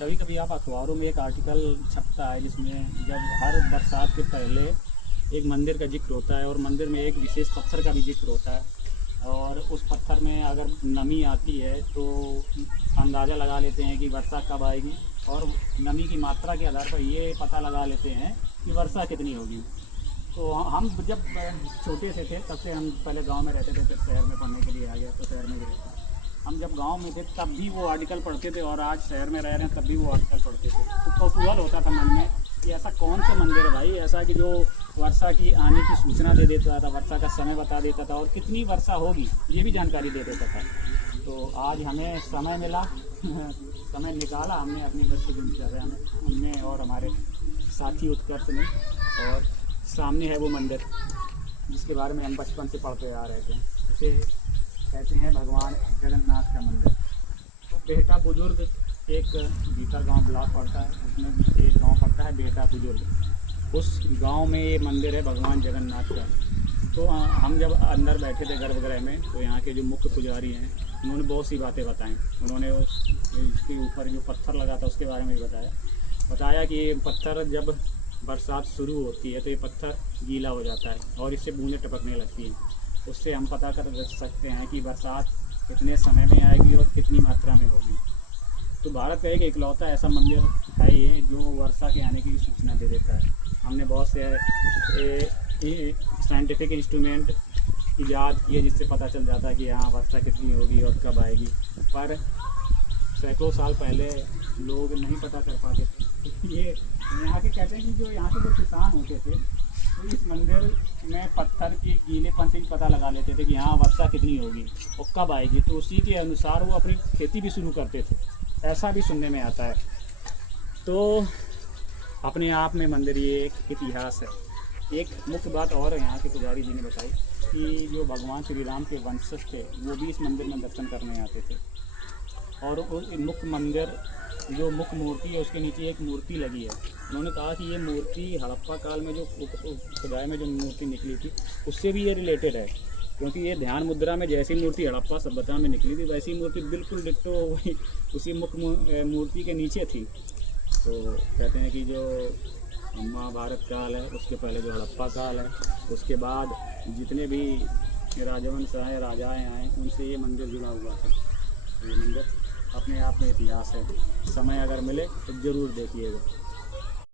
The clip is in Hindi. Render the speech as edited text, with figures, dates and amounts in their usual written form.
कभी कभी आप अखबारों में एक आर्टिकल छपता है जिसमें जब हर बरसात के पहले एक मंदिर का जिक्र होता है और मंदिर में एक विशेष पत्थर का भी जिक्र होता है और उस पत्थर में अगर नमी आती है तो अंदाज़ा लगा लेते हैं कि वर्षा कब आएगी और नमी की मात्रा के आधार पर ये पता लगा लेते हैं कि वर्षा कितनी होगी। तो हम जब छोटे से थे तब से हम पहले गांव में रहते थे, फिर शहर में पढ़ने के लिए आ गया तो शहर में भी रहते हैं। हम जब गांव में थे तब भी वो आर्टिकल पढ़ते थे और आज शहर में रह रहे हैं तब भी वो आर्टिकल पढ़ते थे। तो कौतूहल होता था मन में कि ऐसा कौन सा मंदिर है भाई ऐसा कि जो वर्षा की आने की सूचना दे देता था, वर्षा का समय बता देता था और कितनी वर्षा होगी ये भी जानकारी दे देता था। तो आज हमें समय मिला समय निकाला हमने अपनी बच्चे की दिनचर्या में, हमने और हमारे साथी उत्कर्ष ने, और सामने है वो मंदिर जिसके बारे में हम बचपन से पढ़ते आ रहे थे। उसे कहते हैं भगवान जगन्नाथ का मंदिर। तो बेहटा बुजुर्ग एक भीतर गांव ब्लॉक पड़ता है, उसमें एक गांव पड़ता है बेहटा बुजुर्ग। उस गांव में ये मंदिर है भगवान जगन्नाथ का। तो हम जब अंदर बैठे थे गर्भगृह में तो यहाँ के जो मुख्य पुजारी हैं उन्होंने बहुत सी बातें बताई। उन्होंने उसके ऊपर जो पत्थर लगा था उसके बारे में भी बताया कि ये पत्थर जब बरसात शुरू होती है तो ये पत्थर गीला हो जाता है और इससे बूंदें टपकने लगती हैं। उससे हम पता कर सकते हैं कि बरसात कितने समय में आएगी और कितनी मात्रा में होगी। तो भारत का एक इकलौता ऐसा मंदिर है ये जो वर्षा के आने की सूचना दे देता है। हमने बहुत से साइंटिफिक इंस्ट्रूमेंट ईजाद किए जिससे पता चल जाता है कि यहाँ वर्षा कितनी होगी और कब आएगी, पर सैकड़ों साल पहले लोग नहीं पता कर पाते थे। ये यहाँ के कहते हैं कि जो यहाँ के जो किसान होते थे तो इस मंदिर में पत्थर के गीलेपन से ही पता लगा लेते थे कि यहाँ वर्षा कितनी होगी और कब आएगी, तो उसी के अनुसार वो अपनी खेती भी शुरू करते थे, ऐसा भी सुनने में आता है। तो अपने आप में मंदिर ये एक इतिहास है। एक मुख्य बात और यहाँ के पुजारी जी ने बताई कि जो भगवान श्री राम के वंशज थे वो भी इस मंदिर में दर्शन करने आते थे और उस मुख्य मंदिर जो मुख्य मूर्ति है उसके नीचे एक मूर्ति लगी है। उन्होंने कहा कि ये मूर्ति हड़प्पा काल में जो खुदाई में जो मूर्ति निकली थी उससे भी ये रिलेटेड है, क्योंकि ये ध्यान मुद्रा में जैसी मूर्ति हड़प्पा सभ्यता में निकली थी वैसी मूर्ति बिल्कुल डिट्टो वही उसी मुख्य मूर्ति के नीचे थी। तो कहते हैं कि जो महाभारत काल है उसके पहले जो हड़प्पा काल है उसके बाद जितने भी राजवंश आए राजाएँ आए उनसे ये मंदिर जुड़ा हुआ था। ये मंदिर अपने आप में इतिहास है। समय अगर मिले तो ज़रूर देखिएगा।